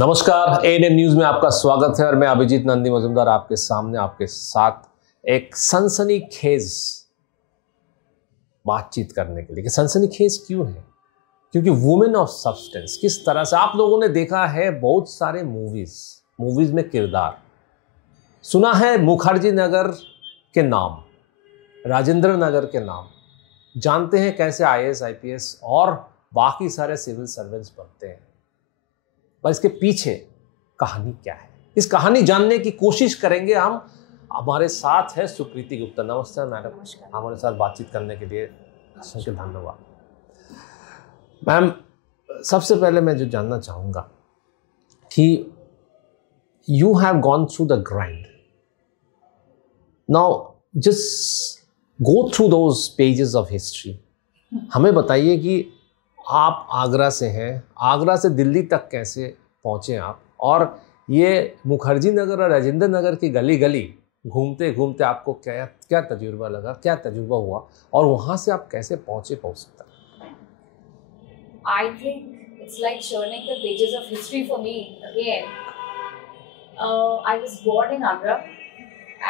नमस्कार, ANM news में आपका स्वागत है और मैं अभिजीत नंदी मजुमदार आपके सामने आपके साथ एक सनसनीखेज बातचीत करने के लिए। कि सनसनीखेज क्यों है? क्योंकि वुमेन ऑफ सब्सटेंस किस तरह से आप लोगों ने देखा है बहुत सारे मूवीज में किरदार सुना है, मुखर्जी नगर के नाम, राजेंद्र नगर के नाम, जानते हैं कैसे आईएएस आईपीएस और बाकी सारे सिविल सर्वेंट्स बनते हैं, पर इसके पीछे कहानी क्या है, इस कहानी जानने की कोशिश करेंगे हम। हमारे साथ है सुकृति गुप्ता। नमस्ते मैडम, हमारे साथ बातचीत करने के लिए असंख्य धन्यवाद। मैम, सबसे पहले मैं जो जानना चाहूँगा कि you have gone through the grind, now just go through those pages of history. हमें बताइए कि आप आगरा से हैं, आगरा से दिल्ली तक कैसे पहुंचे आप, और ये मुखर्जी नगर और राजेंद्र नगर की गली गली घूमते घूमते आपको क्या क्या तजुर्बा लगा, क्या तजुर्बा हुआ, और वहां से आप कैसे पहुंच तक? I think it's like churning the pages of history for me again. I was born in Agra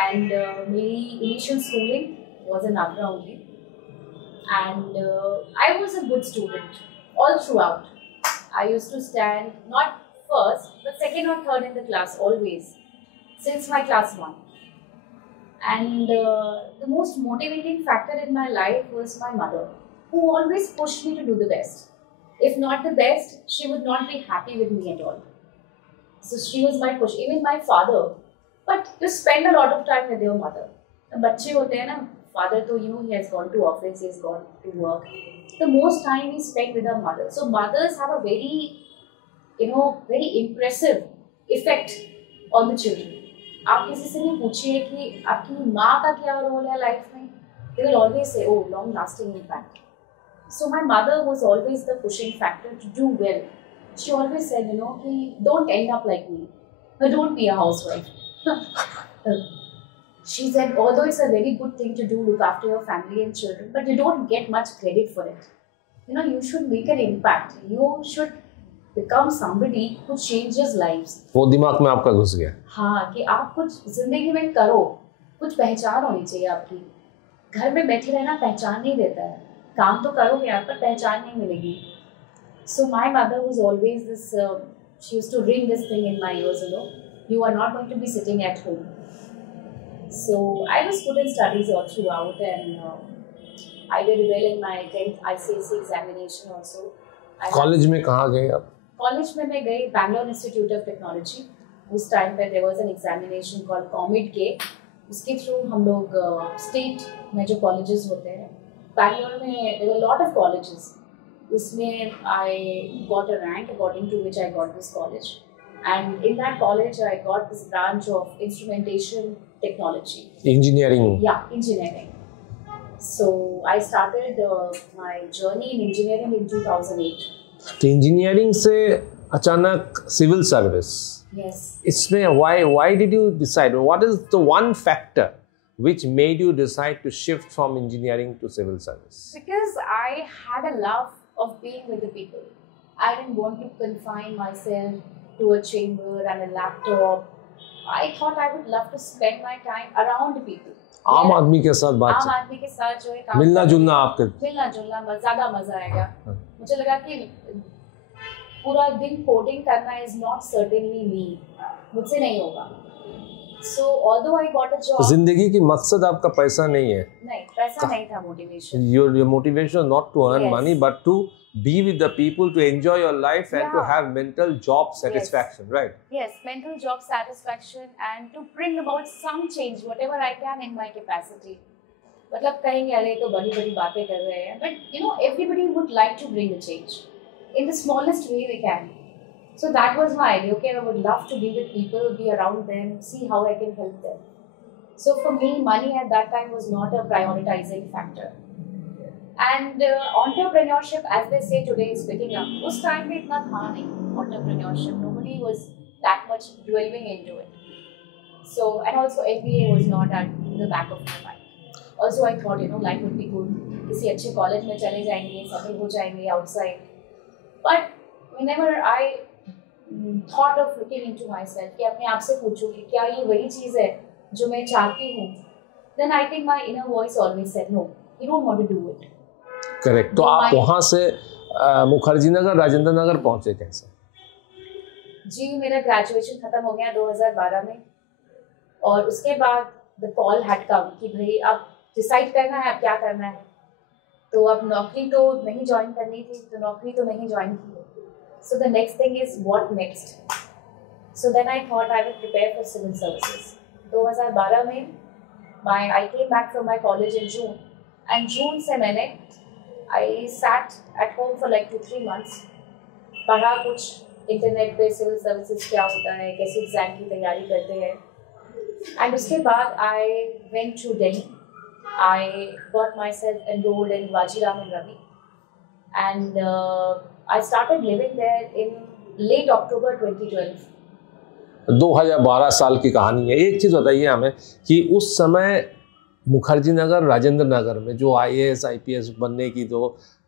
and my initial schooling was in Agra only. And I was a good student all throughout. I used to stand not first but second or third in the class always since my class 1. And the most motivating factor in my life was my mother, who always pushed me to do the best. If not the best, she would not be happy with me at all. So she was my push. Even my father. But you spend a lot of time with your mother. बच्चे होते हैं ना, father तो he has gone to office, he has gone to work. The most time we spend with our mother. So mothers have a very, very impressive effect on the children. आप किसी से भी पूछिए कि आपकी माँ का क्या रोल है लाइफ में, they will always say, oh, long-lasting impact. So my mother was always the pushing factor to do well. She always said, कि don't end up like me, don't be a housewife. She said, although it's a very good thing to do, look after your family and children, but you don't get much credit for it. You should make an impact. You should become somebody who changes lives. वो दिमाग में आपका घुस गया? हाँ, कि आप कुछ जिंदगी में करो, कुछ पहचान होनी चाहिए आपकी। घर में बैठे रहना पहचान नहीं देता है, काम तो करोगे आप पर पहचान नहीं मिलेगी. So my mother was always this, she used to ring this thing in my ears, you are not going to be sitting at home. So I was good in studies all throughout, and I did well in my 10th ICSE examination also. College में कहाँ गए आप? College में मैं गई Bangalore institute of technology. उस time पे there was an examination called कॉमिड के, उसके थ्रू हम लोग स्टेट में जो कॉलेजेस होते हैं बैंगलोर में, there were a lot of colleges. उसमें I got a rank according to which I got this college. And in that college, I got this branch of instrumentation technology. Engineering. Yeah, engineering. So I started my journey in engineering in 2008. तो engineering से अचानक civil service. Yes. इसमें why did you decide? What is the one factor which made you decide to shift from engineering to civil service? Because I had a love of being with the people. I didn't want to confine myself to a chamber and a laptop. I thought I would love to spend my time around people. आम आदमी के साथ बात, आम आदमी के साथ जो है मिलना जुलना, आपके मिलना जुलना ज़्यादा मजा आएगा. मुझे लगा कि पूरा दिन कोडिंग करना is not certainly me, मुझसे नहीं होगा. So although I got a job, जिंदगी की मकसद आपका पैसा नहीं है. नहीं, पैसा नहीं था motivation. Your motivation not to earn money but to be with the people, to enjoy your life and to have mental job satisfaction, right? Yes, mental job satisfaction and to bring about some change, whatever I can in my capacity. मतलब कहेंगे अरे तो बड़ी बड़ी बातें कर रहे हैं, but everybody would like to bring a change in the smallest way we can. So that was my idea. Okay, I would love to be with people, be around them, see how I can help them. So for me, money at that time was not a prioritizing factor. And entrepreneurship, as they say today, is picking up. उस time में इतना था नहीं entrepreneurship. Nobody was that much delving into it. So, and also MBA was not at the back of my mind. Also, I thought, life would be good. किसी अच्छे college में चले जाएंगे, settle हो जाएंगे outside. But whenever I thought of looking into myself, कि अपने आप से पूछूं कि क्या ये वही चीज़ है जो मैं चाहती हूँ, then I think my inner voice always said no, you don't want to do it. Correct. तो आप वहाँ से मुखर्जी नगर राजेंद्र नगर पहुँचे कैसे? जी, मेरा ग्रेजुएशन खत्म हो गया 2012 में, और उसके बाद द कॉल हैड कम कि भाई अब डिसाइड करना है अब क्या करना है। तो अब नौकरी तो नहीं ज्वाइन करनी थी, तो नौकरी तो नहीं ज्वाइन की। So the next thing is what next. So then I thought I will prepare for civil services. 2012 में I came back from my college in June, and June से मैंने I sat at home for like 2-3 months, पढ़ा कुछ internet पे civil services क्या होता है, कैसे एग्जाम की तैयारी करते हैं, एंड उसके बाद I went to Delhi. I got myself enrolled in Vajiram and Ravi, and I started living there in late October 2012. 2012 साल की कहानी है। एक चीज़ बताइए हमें कि उस समय मुखर्जी नगर राजेंद्र नगर में जो IAS IPS बनने की जो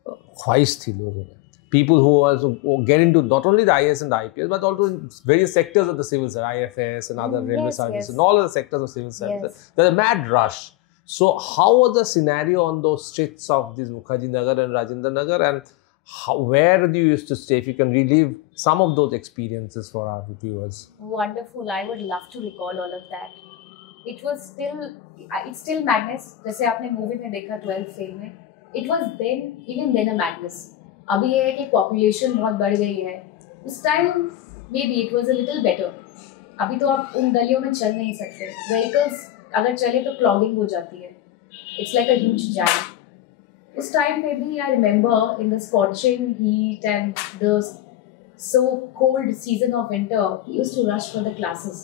ख्वाहिश थी लोगों में, people who also get into not only the IAS and IPS but also in various sectors of the civil service, IFS and other railway services, and all other sectors of civil services, there's a mad rush. So how was the scenario on those streets of this Mukherjee Nagar and Rajendra Nagar, and where do you used to stay? If you can relive some of those experiences for our viewers. Wonderful. I would love to recall all of that. It's still madness. जैसे आपने movie में देखा 12th fail में, it was even then a madness. अभी ये है कि population बहुत बढ़ गई है। उस time maybe it was a little better. अभी तो आप उन गलियों में चल नहीं सकते, व्हीकल्स अगर चले तो क्लॉगिंग हो जाती है, it's like a huge jam. उस टाइम पे भी I remember in the scorching heat and the so cold season of winter, we used to rush for the classes.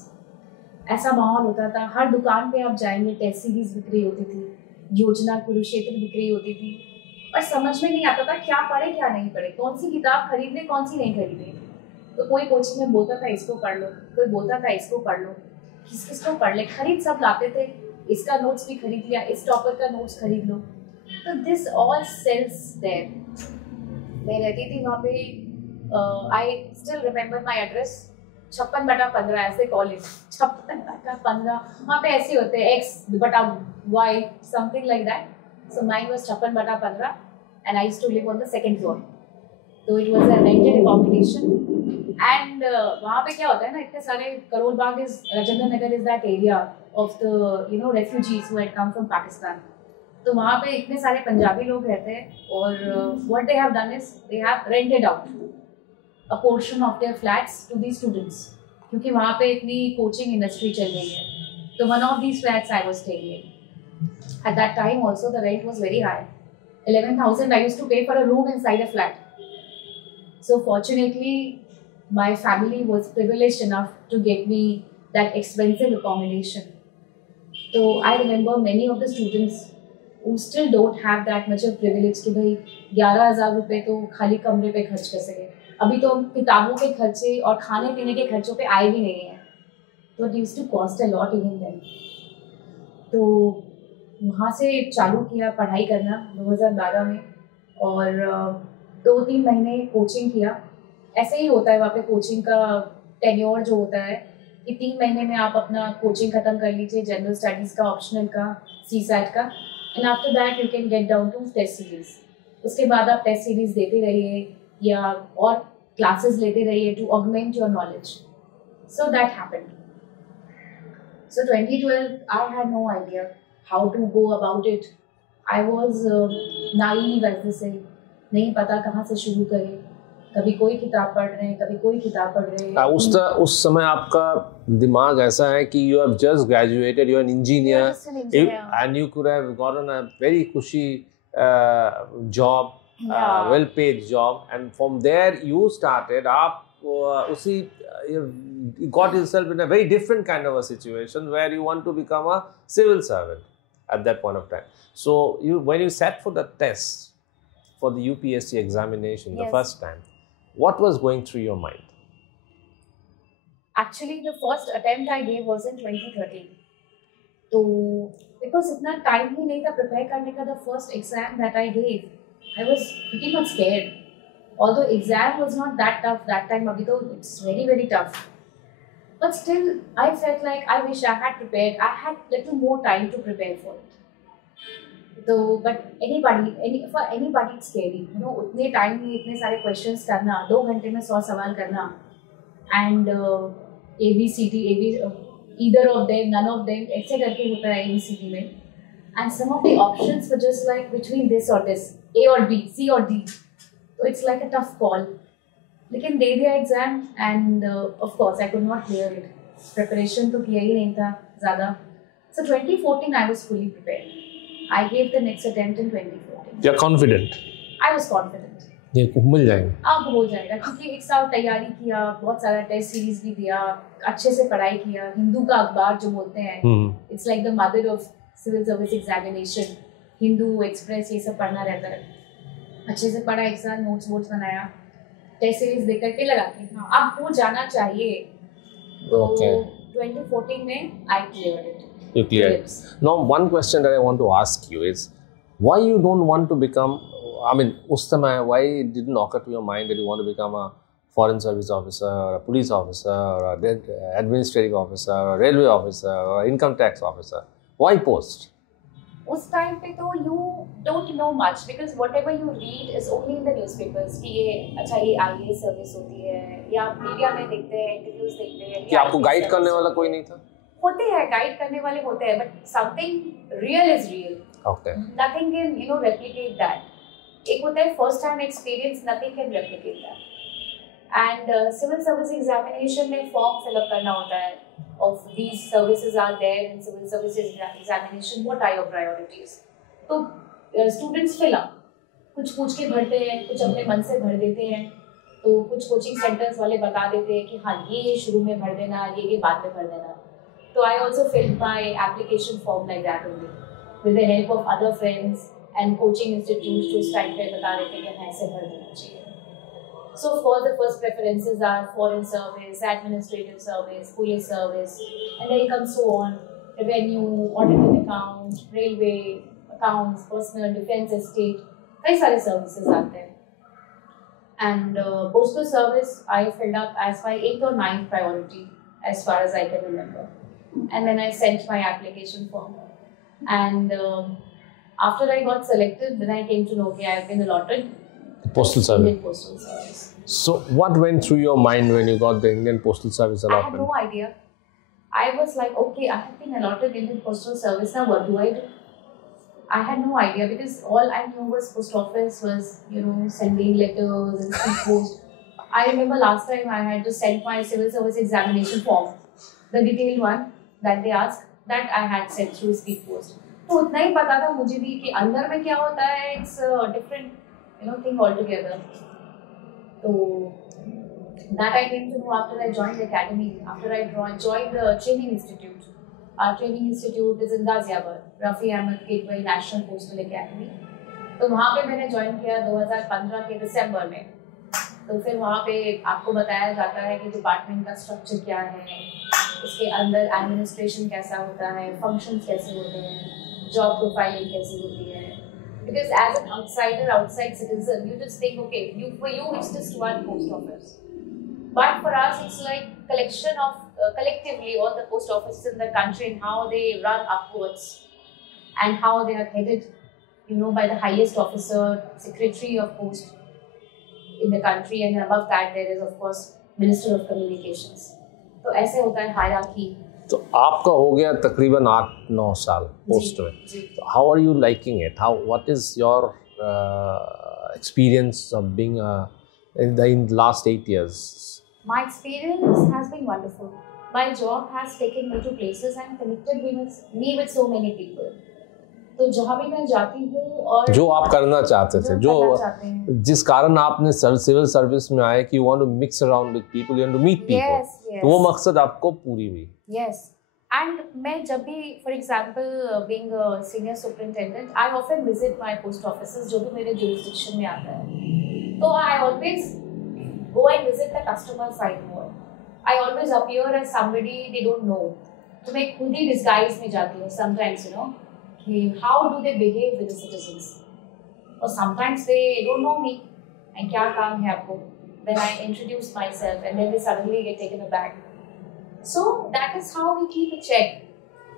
ऐसा माहौल होता था, हर दुकान पे आप जाएंगे टेस्ट सीरीज बिक रही होती थी, योजना कुरुक्षेत्र बिक रही होती थी, और समझ में नहीं आता था क्या पढ़े क्या नहीं पढ़े, कौन सी किताब खरीदे कौन सी नहीं खरीदे। तो कोई कोचिंग में बोलता था इसको पढ़ लो, कोई बोलता था इसको पढ़ लो, किसको पढ़ ले, खरीद सब लाते थे, इसका नोट्स भी खरीद लिया, इस टॉपर का नोट्स खरीद लो। तो दिस ऑल सेल्स देयर। मैं रहती थी वहाँ पे, I still remember my address, 56/15 ऐसे कॉलेज, 56/15, वहाँ पे ऐसे होते हैं X/Y something like that. So mine was 56/15 and I used to live on the second floor. तो it was a rented accommodation, and वहाँ पे क्या होता है ना, इतने सारे Karol Bagh is, Rajendra Nagar is that area of the refugees who had come from Pakistan. तो वहाँ पे इतने सारे पंजाबी लोग रहते हैं, और what they have done is they have rented out a portion of their flats to the students, क्योंकि वहाँ पे इतनी कोचिंग इंडस्ट्री चल रही है। तो one of these flats I was staying in. At that time also the rent was very high, 11,000 I used to pay for a room inside a flat. So fortunately, my family was privileged enough to get me that expensive accommodation. So I remember many of the students who still don't have that much of privilege कि भाई 11,000 रुपये तो खाली कमरे पे खर्च कर सके। अभी तो किताबों के खर्चे और खाने पीने के खर्चों पे आए भी नहीं हैं। तो it used to cost a lot even then. तो वहाँ से चालू किया पढ़ाई करना 2012 में, और 2-3 महीने कोचिंग किया। ऐसे ही होता है वहाँ पे कोचिंग का टेन्योर जो होता है कि 3 महीने में आप अपना कोचिंग ख़त्म कर लीजिए, जनरल स्टडीज़ का, ऑप्शनल का, CSAT का, and after that you can get down to test series. उसके बाद आप टेस्ट सीरीज़ देते रहिए या और क्लासेस लेते रहिए to augment your knowledge. So that happened. सो 2012 I had no idea how to go about it. I was naive as they say, नहीं पता कहाँ से शुरू करें, कभी कोई किताब पढ़ रहे हैं, कभी कोई किताब पढ़ रहे हैं। उस समय आपका दिमाग ऐसा है कि you have just graduated, you are an engineer and you could have gotten a very cushy job, well paid job, and from there you started, आप उसी got yourself in a very different kind of a situation where you want to become a civil servant at that point of time. So when you sat for the test for the UPSC examination the first time, what was going through your mind? Actually, the first attempt I gave was in 2013. So, because इतना time ही नहीं था prepare करने का, the first exam that I gave, I was pretty much scared. Although exam was not that tough that time, abhi to it's very very tough. But still, I felt like I wish I had prepared. I had little more time to prepare for it. So, but for anybody it's scary. You know, उतने time में इतने सारे questions करना, 2 घंटे में 100 सवाल करना, and ABCD, either of them, none of them, ऐसे करके होता है ABCD में. And some of the options were just like between this or this, A or B, C or D. So it's like a tough call. लेकिन दे दिया exam and of course I could not clear it. Preparation तो किया ही नहीं था ज़्यादा. So 2014 I was fully prepared. I gave the next attempt in 2014. You're confident? I was confident. ये मिल जाएगा? अब हो जाएगा क्योंकि एक साल तैयारी किया, बहुत सारा टेस्ट सीरीज भी दिया, अच्छे से पढ़ाई किया. हिंदू का अखबार जो बोलते हैं, it's like the mother of civil service examination. Hindu express ये सब पढ़ना रहता है. अच्छे से पढ़ा, एक साल नोट्स बनाया, टेस्ट सीरीज दे करके लगा के हाँ अब हो जाना चाहिए. तो 2014 में I cleared it. You cleared it. Now one question that I want to ask you is why you don't want to become, I mean उस समय why it didn't occur to your mind that you want to become a foreign service officer or a police officer or a administrative officer or a railway officer or income tax officer? Why post? उस time पे तो you don't know much because whatever you read is only in the newspapers कि ये अच्छा ये IAS service होती है या मीडिया में देखते हैं, इंटरव्यूज देखते हैं. कि आपको गाइड करने वाला कोई नहीं था? होते हैं, गाइड करने वाले होते हैं, but something real is real. Okay. Nothing can replicate that. एक होता है first hand experience, nothing can replicate that. And civil service examination में form fill up करना होता है. Of these services are there in civil services examination, what are your priorities? तो students fill up, कुछ पूछ के भरते हैं, कुछ अपने मन से भर देते हैं. तो कुछ कोचिंग सेंटर्स वाले बता देते हैं कि हाँ ये शुरू में भर देना, ये बाद में भर देना. तो I also filled my application form like that only, with the help of other friends and coaching institutes जो उस टाइम पे बता देते हैं कि हाँ ऐसे भर देना चाहिए. So of course the first preferences are foreign service, administrative service, police service, and then comes so on, revenue, audit and account, railway, accounts, personal, defense, estate, कई सारे services आते हैं. And postal service I filled up as my 8th or 9th priority as far as I can remember. And then I sent my application form. And after I got selected, then I came to know that I have been allotted Postal Service. Indian Postal Service. So what went through your mind when you got the Indian Postal Service allotment? I had no idea. I was like, okay, I have been allotted Indian Postal Service, now what do I do? I had no idea because all I knew was post office was, sending letters and speed post. I remember last time I had to send my civil service examination form, the detailed one that they asked, that I had sent through speed post. तो उतना ही पता था मुझे भी कि अंदर में क्या होता है, it's a different thing altogether. So that I came to know after I joined the academy, after I joined the training institute. Our training institute is in Ghaziabad, Rafi Ahmed Gateway National Postal Academy. तो वहाँ पे मैंने join किया 2015 के दिसंबर में. तो फिर वहाँ पे आपको बताया जाता है कि डिपार्टमेंट का स्ट्रक्चर क्या है, उसके अंदर एडमिनिस्ट्रेशन कैसा होता है, फंक्शंस कैसे होते हैं, जॉब प्रोफाइलिंग कैसी होती है. Because as an outside citizen, you just think, okay, for you it's just one post office. But for us, it's like collection of collectively all the post offices in the country and how they run upwards and how they are headed, by the highest officer, secretary of post in the country, and above that there is of course Minister of Communications. तो ऐसे होता है hierarchy. तो आपका हो गया तकरीबन 8-9 साल पोस्ट में. How are you liking it? What is your experience of being in the last 8 years? My experience has been wonderful. My job has taken me to places and connected me with so many people. तो जहाँ भी मैं जाती हूँ और जो आप करना चाहते थे, जिस कारण आपने सिविल सर्विस में आए कि you want to mix around with people, you want to meet people. Yes. तो वो मकसद आपको पूरी हुई. Yes. And मैं जब भी, for example, being a senior superintendent, I often visit my post offices जो भी मेरे jurisdiction में आता है. तो I always go and visit the customer side more. I always appear as somebody they don't know. तो मैं खुद ही disguise में जाती हूँ sometimes, how do they behave with the citizens? Or sometimes they don't know me. and क्या काम है आपको? Then I introduce myself, and then they suddenly get taken aback. So that is how we keep a check.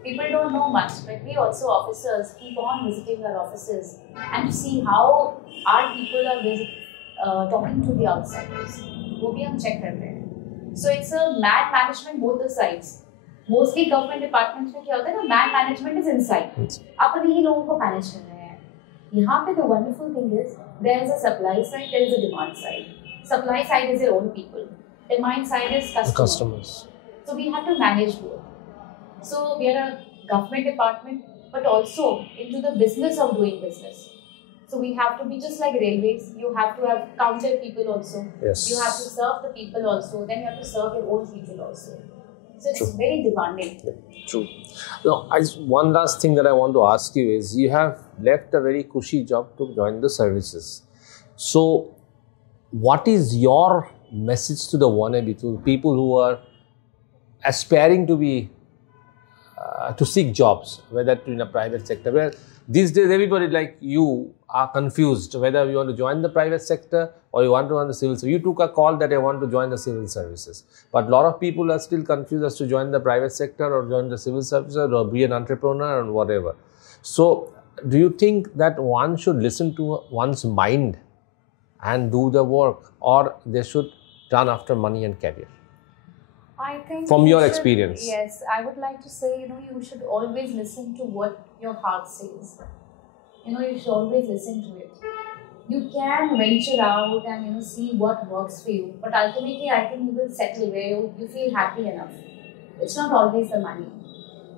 People don't know much, but we also officers keep on visiting our offices and to see how our people are talking to the outsiders. वो भी हम check करते हैं. So it's a mad management both the sides. Mostly government departments में क्या होता है ना, mad management is inside. अपन ही लोगों को manage कर रहे हैं. यहाँ पे the wonderful thing is there is a supply side, there is a demand side. Supply side is your own people. Demand side is customers. So we have to manage both. So we are a government department, but also into the business of doing business. So we have to be just like railways. You have to have counter people also. Yes. You have to serve the people also. Then you have to serve your own people also. So it's very demanding. True. Now, one last thing that I want to ask you is, you have left a very cushy job to join the services. So, what is your message to the wannabe, to people who are aspiring to be to seek jobs, whether in a private sector? Where these days everybody like you are confused whether you want to join the private sector or you want to join the civil service. You took a call that I want to join the civil services, but a lot of people are still confused as to join the private sector or join the civil services or be an entrepreneur or whatever. So, do you think that one should listen to one's mind and do the work, or they should run after money and career? I think from your experience. Yes, I would like to say, you should always listen to what your heart says. You should always listen to it. You can venture out and see what works for you, but ultimately I think you will settle where you feel happy enough. It's not always the money.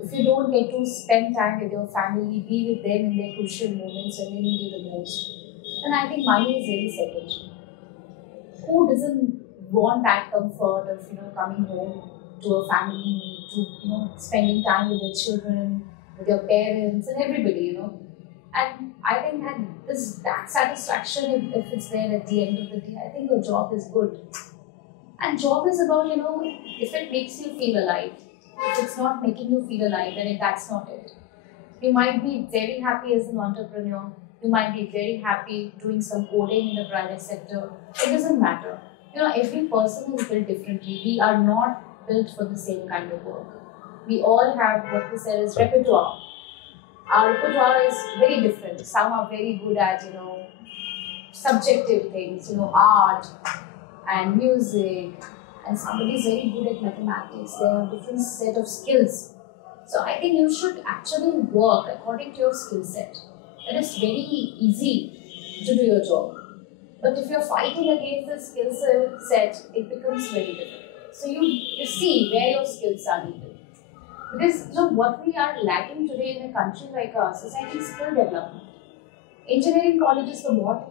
If you don't get to spend time with your family, be with them in their crucial moments when they need you the most, then I think money is very secondary. Who doesn't want that comfort of coming home to a family, to spending time with their children, with your parents and everybody, and I think that satisfaction, if it's there at the end of the day, I think your job is good. And job is about if it makes you feel alive. If it's not making you feel alive, then that's not it. You might be very happy as an entrepreneur. You might be very happy doing some coding in the private sector. It doesn't matter. Every person is built differently. We are not built for the same kind of work. We all have what we say is repertoire. Our repertoire is very different. Some are very good at, subjective things, art and music. And somebody is very good at mathematics. They have a different set of skills. So I think you should actually work according to your skill set. It is very easy to do your job. But if you're fighting against the skill set, it becomes very difficult. So you see where your skills are needed. Because what we are lacking today in a country like ours is, I think, skill development. Engineering colleges for what?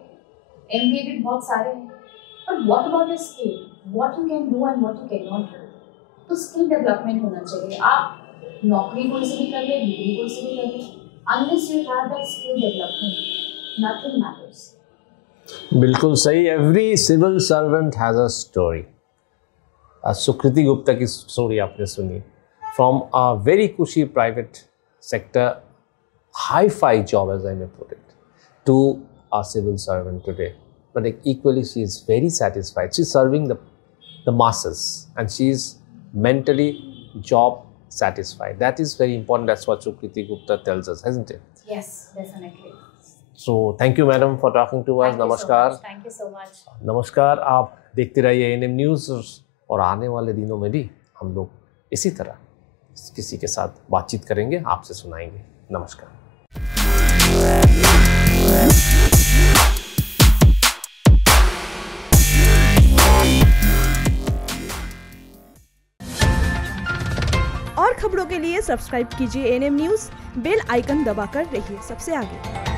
MBA भी बहुत सारे हैं. But what about your skill? What you can do and what you cannot do? तो skill development होना चाहिए. आप नौकरी कोई से भी कर ले, डिग्री कोई से भी कर ले. Unless you have that skill development, nothing matters. बिल्कुल सही. Every civil servant has a story. सुकृति गुप्ता की स्टोरी आपने सुनी. From a very cushy private sector, hi-fi job, as I may put it, to a civil servant today. But equally, she is very satisfied. She's serving the masses, and she's mentally job satisfied. That is very important. That's what Sukriti Gupta tells us, hasn't it? Yes, definitely. So, thank you, madam, for talking to us. Namaskar. Thank you so much. नमस्कार. आप देखते रहिए ANM news, और आने वाले दिनों में भी हम लोग इसी तरह किसी के साथ बातचीत करेंगे, आपसे सुनाएंगे. नमस्कार. और खबरों के लिए सब्सक्राइब कीजिए एएनएम न्यूज़, बेल आइकन दबाकर रहिए सबसे आगे.